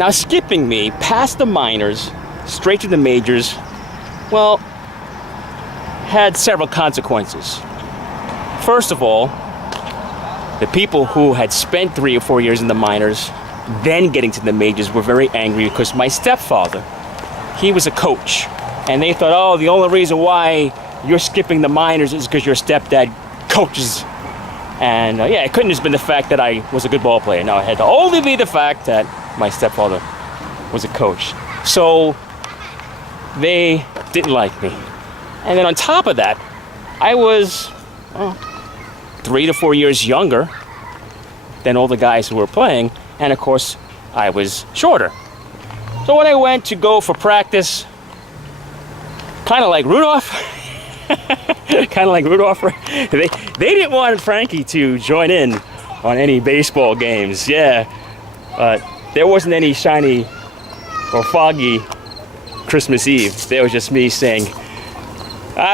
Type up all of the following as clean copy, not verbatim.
Now skipping me past the minors, straight to the majors, well, had several consequences. First of all, the people who had spent 3 or 4 years in the minors, then getting to the majors, were very angry because my stepfather, he was a coach. And they thought, oh, the only reason why you're skipping the minors is because your stepdad coaches. And yeah, it couldn't have been the fact that I was a good ball player. No, it had to only be the fact that my stepfather was a coach. So they didn't like me. And then on top of that, I was 3 to 4 years younger than all the guys who were playing. And of course, I was shorter. So when I went to go for practice, kind of like Rudolph, they didn't want Frankie to join in on any baseball games. Yeah, but there wasn't any shiny or foggy Christmas Eve. There was just me saying,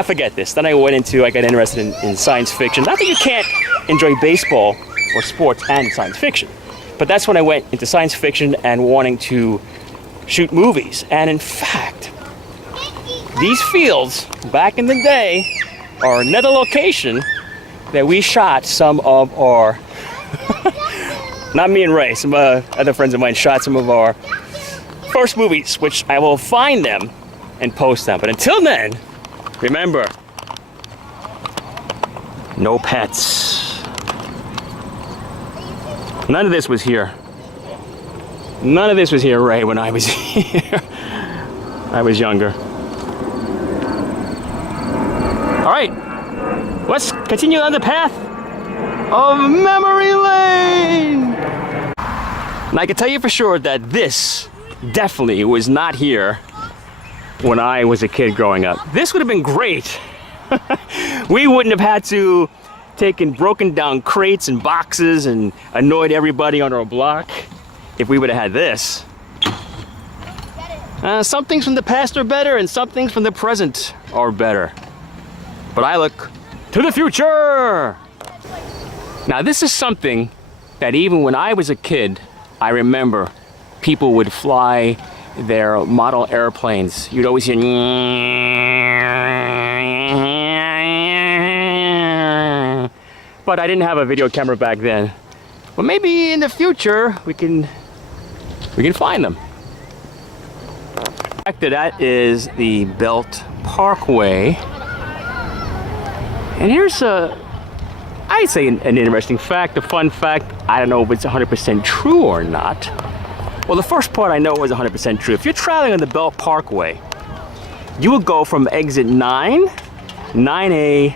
forget this. Then I got interested in science fiction. Not that you can't enjoy baseball or sports and science fiction, but that's when I went into science fiction and wanting to shoot movies. And in fact, these fields back in the day are another location that we shot some of our, not me and Ray, some other friends of mine shot some of our first movies, which I will find them and post them. But until then, remember, no pets. None of this was here. None of this was here, Ray, when I was here. I was younger. All right, let's continue on the path of memory lane. And I can tell you for sure that this definitely was not here when I was a kid growing up. This would have been great. We wouldn't have had to take in broken down crates and boxes and annoyed everybody on our block if we would have had this. Some things from the past are better and some things from the present are better. But I look to the future. Now this is something that even when I was a kid, I remember people would fly their model airplanes. You'd always hear, but I didn't have a video camera back then. But maybe in the future we can find them. Back to that is the Belt Parkway. And here's I'd say an interesting fact, a fun fact. I don't know if it's 100% true or not. Well, the first part I know is 100% true. If you're traveling on the Belt Parkway, you will go from exit 9, 9A,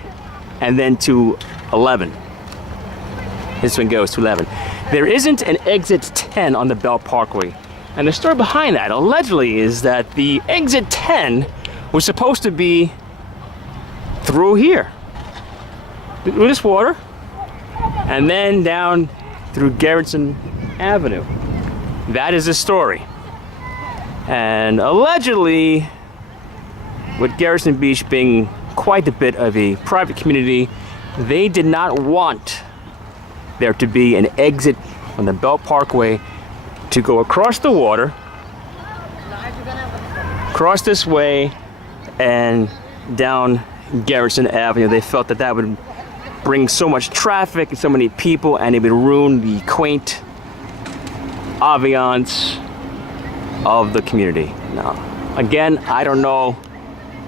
and then to 11. This one goes to 11. There isn't an exit 10 on the Belt Parkway. And the story behind that, allegedly, is that the exit 10 was supposed to be through here, through this water, and then down through Garrison Avenue. That is the story. And allegedly, with Garrison Beach being quite a bit of a private community, they did not want there to be an exit on the Belt Parkway to go across the water, cross this way, and down Garrison Avenue. They felt that that would bring so much traffic and so many people, and it would ruin the quaint ambiance of the community. Now, again, I don't know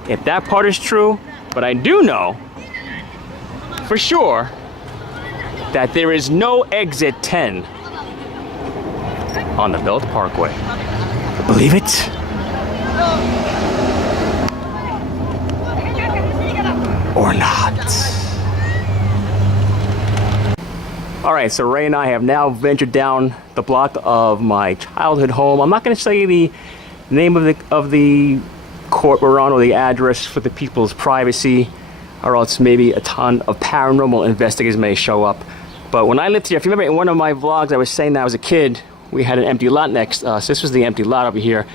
if that part is true, but I do know for sure that there is no exit 10 on the Belt Parkway. Believe it? Or not. All right, so Ray and I have now ventured down the block of my childhood home. I'm not going to say the name of the court we're on or the address for the people's privacy, or else maybe a ton of paranormal investigators may show up. But when I lived here, if you remember in one of my vlogs, I was saying that I was a kid, we had an empty lot next to us. This was the empty lot over here.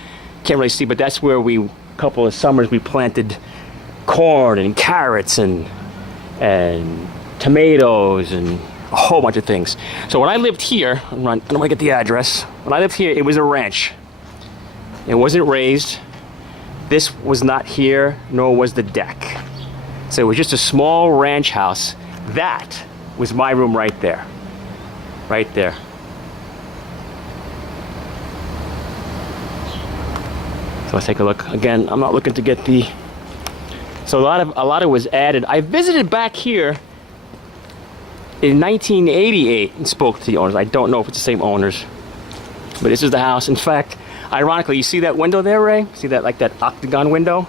Can't really see, but that's where a couple of summers we planted corn and carrots and tomatoes and a whole bunch of things. So when I lived here, I don't want to get the address. When I lived here, it was a ranch. It wasn't raised. This was not here, nor was the deck. So it was just a small ranch house. That was my room right there. Right there. So let's take a look. Again, I'm not looking to get the... So a lot of it was added. I visited back here in 1988 and spoke to the owners. I don't know if it's the same owners, but this is the house. In fact, ironically, you see that window there, Ray? See that, like that octagon window?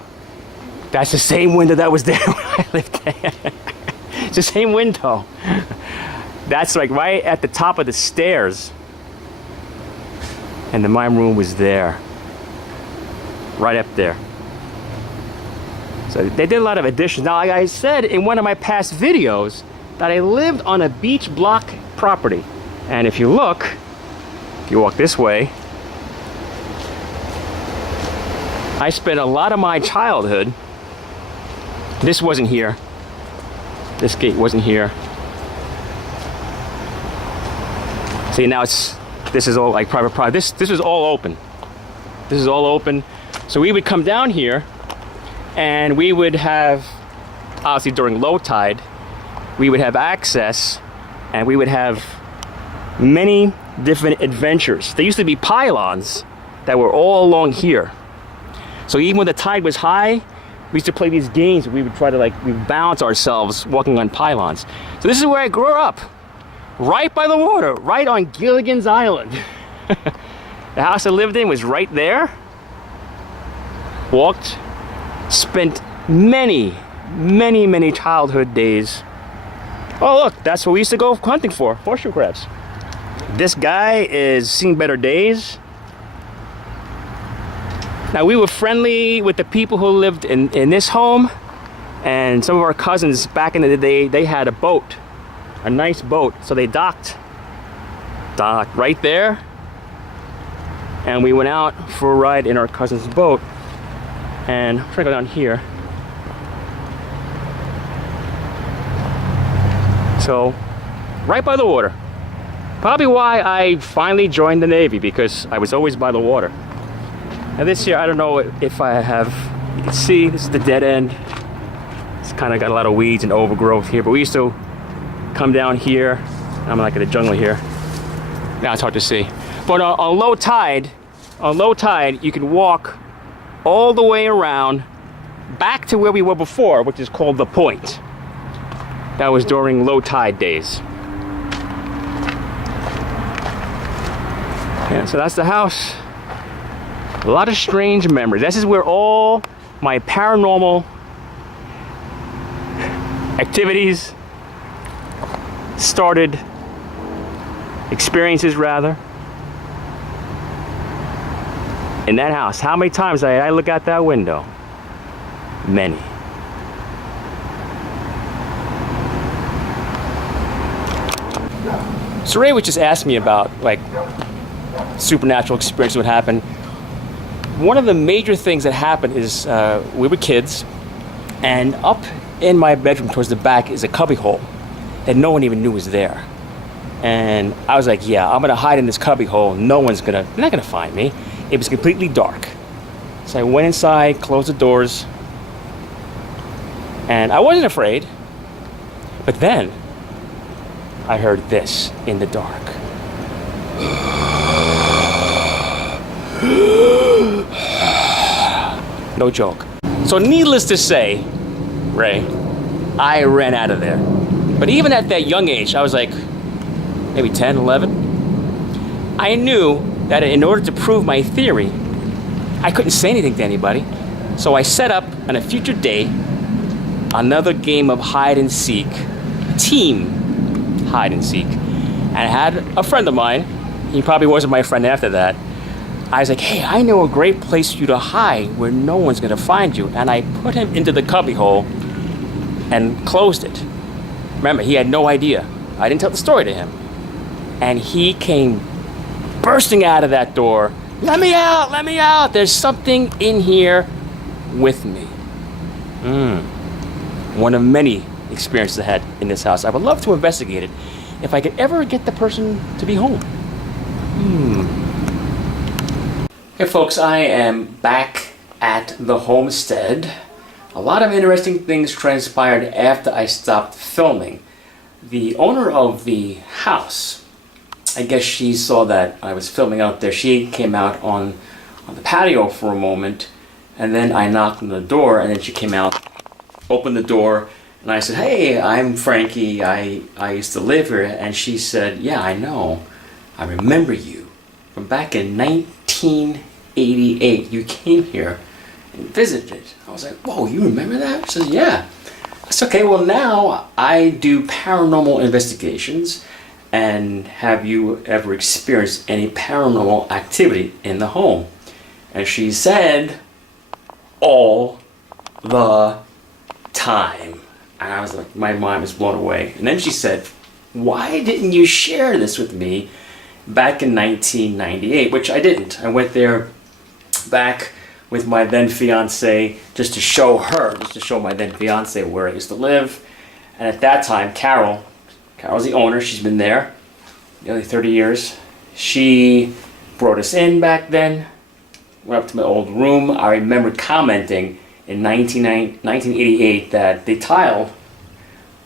That's the same window that was there when I lived there. It's the same window. That's like right at the top of the stairs. And then my room was there. Right up there. So they did a lot of additions. Now, like I said in one of my past videos, that I lived on a beach block property. And if you look, if you walk this way, I spent a lot of my childhood. This wasn't here. This gate wasn't here. See, now this is all like private property. This is all open. This is all open. So we would come down here and we would have, obviously during low tide, we would have access and we would have many different adventures. There used to be pylons that were all along here. So even when the tide was high, we used to play these games. We would try to we balance ourselves walking on pylons. So this is where I grew up, right by the water, right on Gilligan's Island. The house I lived in was right there. Walked, spent many childhood days. Oh look, that's what we used to go hunting for, horseshoe crabs. This guy is seeing better days. Now we were friendly with the people who lived in this home, and some of our cousins back in the day, they had a boat, a nice boat. So they docked right there, and we went out for a ride in our cousin's boat. And I'm trying to go down here. So, right by the water. Probably why I finally joined the Navy, because I was always by the water. And this year, I don't know if I have, you can see, this is the dead end. It's kind of got a lot of weeds and overgrowth here, but we used to come down here. I'm like in the jungle here. Now it's hard to see. But on low tide, you can walk all the way around back to where we were before, which is called the Point. That was during low tide days. Yeah, so that's the house. A lot of strange memories. This is where all my paranormal activities started, experiences rather. In that house, how many times did I look out that window? Many. So Ray would just ask me about supernatural experiences would happen. One of the major things that happened is we were kids, and up in my bedroom towards the back is a cubbyhole that no one even knew was there. And I was like, yeah, I'm gonna hide in this cubbyhole. They're not gonna find me. It was completely dark. So I went inside, closed the doors, and I wasn't afraid. But then I heard this in the dark. No joke. So needless to say, Ray, I ran out of there. But even at that young age, I was like maybe 10, 11, I knew that in order to prove my theory, I couldn't say anything to anybody. So I set up on a future day another game of hide and seek, team hide and seek. And I had a friend of mine, he probably wasn't my friend after that. I was like, hey, I know a great place for you to hide where no one's gonna find you. And I put him into the cubbyhole and closed it. Remember, he had no idea. I didn't tell the story to him. And he came bursting out of that door. Let me out, let me out. There's something in here with me. One of many experiences I had in this house. I would love to investigate it. if I could ever get the person to be home. Hey folks, I am back at the homestead. A lot of interesting things transpired after I stopped filming. The owner of the house, I guess she saw that I was filming out there. She came out on the patio for a moment, and then I knocked on the door, and then she came out, opened the door, and I said, "Hey, I'm Frankie. I used to live here." And she said, "Yeah, I know. I remember you from back in 1988. You came here and visited." I was like, "Whoa, you remember that?" She says, "Yeah." I said, "Okay, well now I do paranormal investigations. And have you ever experienced any paranormal activity in the home?" And she said, "All the time." And I was like, my mind was blown away. And then she said, "Why didn't you share this with me back in 1998? Which I didn't. I went there back with my then fiance just to show my then fiance where I used to live. And at that time, Carol's the owner. She's been there nearly 30 years. She brought us in back then. Went up to my old room. I remember commenting in 1988 that the tile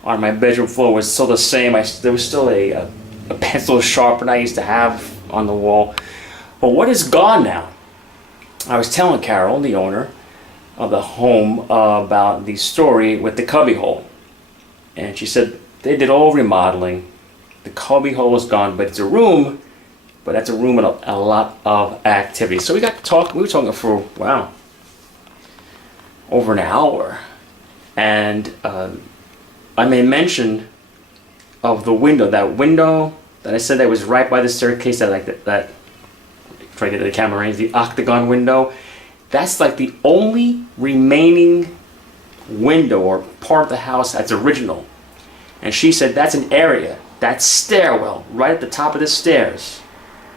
on my bedroom floor was still the same. There was still a pencil sharpener I used to have on the wall. But what is gone now? I was telling Carol, the owner of the home, about the story with the cubby hole. And she said they did all remodeling. The cubby hole is gone, but it's a room. But that's a room with a lot of activity. So we got to talk. We were talking for, wow, over an hour. And I made mention of the window. That window that I said that was right by the staircase. That try to get the camera range. The octagon window. That's like the only remaining window or part of the house that's original. And she said that's an area. That stairwell right at the top of the stairs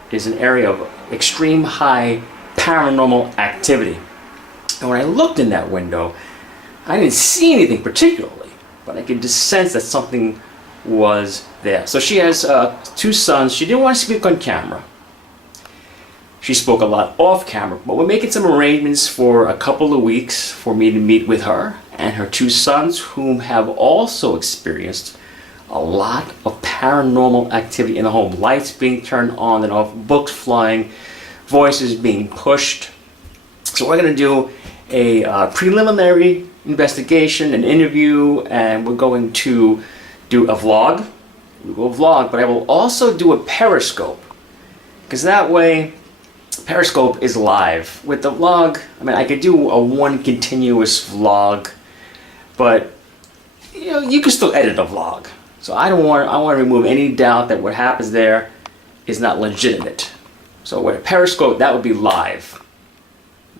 is an area of extreme high paranormal activity. And when I looked in that window, I didn't see anything particularly, but I could just sense that something was there. So she has 2 sons. She didn't want to speak on camera. She spoke a lot off camera, but we're making some arrangements for a couple of weeks for me to meet with her and her 2 sons, whom have also experienced a lot of paranormal activity in the home. Lights being turned on and off, books flying, voices being pushed. So we're going to do a preliminary investigation, an interview, and we're going to do a vlog. We will vlog, but I will also do a Periscope, because that way Periscope is live. With the vlog, I mean, I could do a one continuous vlog, but you know, you can still edit a vlog. So I want to remove any doubt that what happens there is not legitimate. So with a Periscope, that would be live,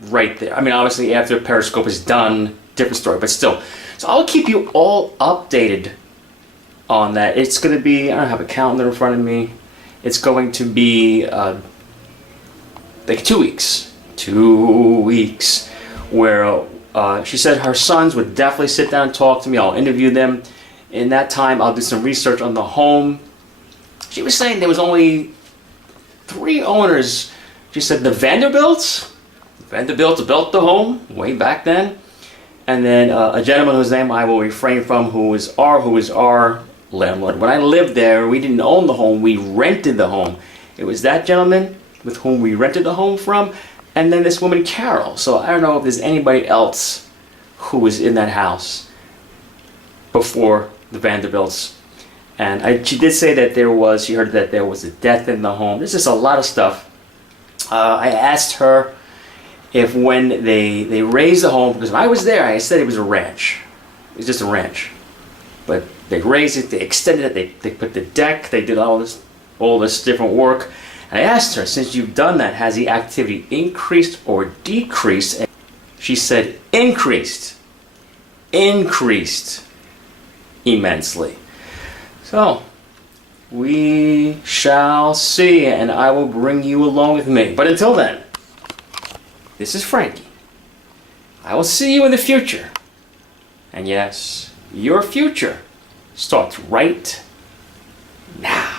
right there. I mean, obviously after Periscope is done, different story, but still. So I'll keep you all updated on that. It's going to be, I don't have a calendar in front of me. It's going to be like 2 weeks. 2 weeks where she said her sons would definitely sit down and talk to me. I'll interview them. In that time, I'll do some research on the home. She was saying there was only 3 owners. She said the Vanderbilts built the home way back then. And then a gentleman whose name I will refrain from, who is our landlord. When I lived there, we didn't own the home, we rented the home. It was that gentleman with whom we rented the home from, and then this woman Carol. So I don't know if there's anybody else who was in that house before the Vanderbilts. And she did say that she heard that there was a death in the home. There's just a lot of stuff. I asked her if when they raised the home, because when I was there, I said it was a ranch. It was just a ranch. But they raised it, they extended it, they put the deck, they did all this different work. And I asked her, since you've done that, has the activity increased or decreased? And she said increased immensely. So we shall see, and I will bring you along with me. But until then, this is Frankie. I will see you in the future. And yes, your future starts right now.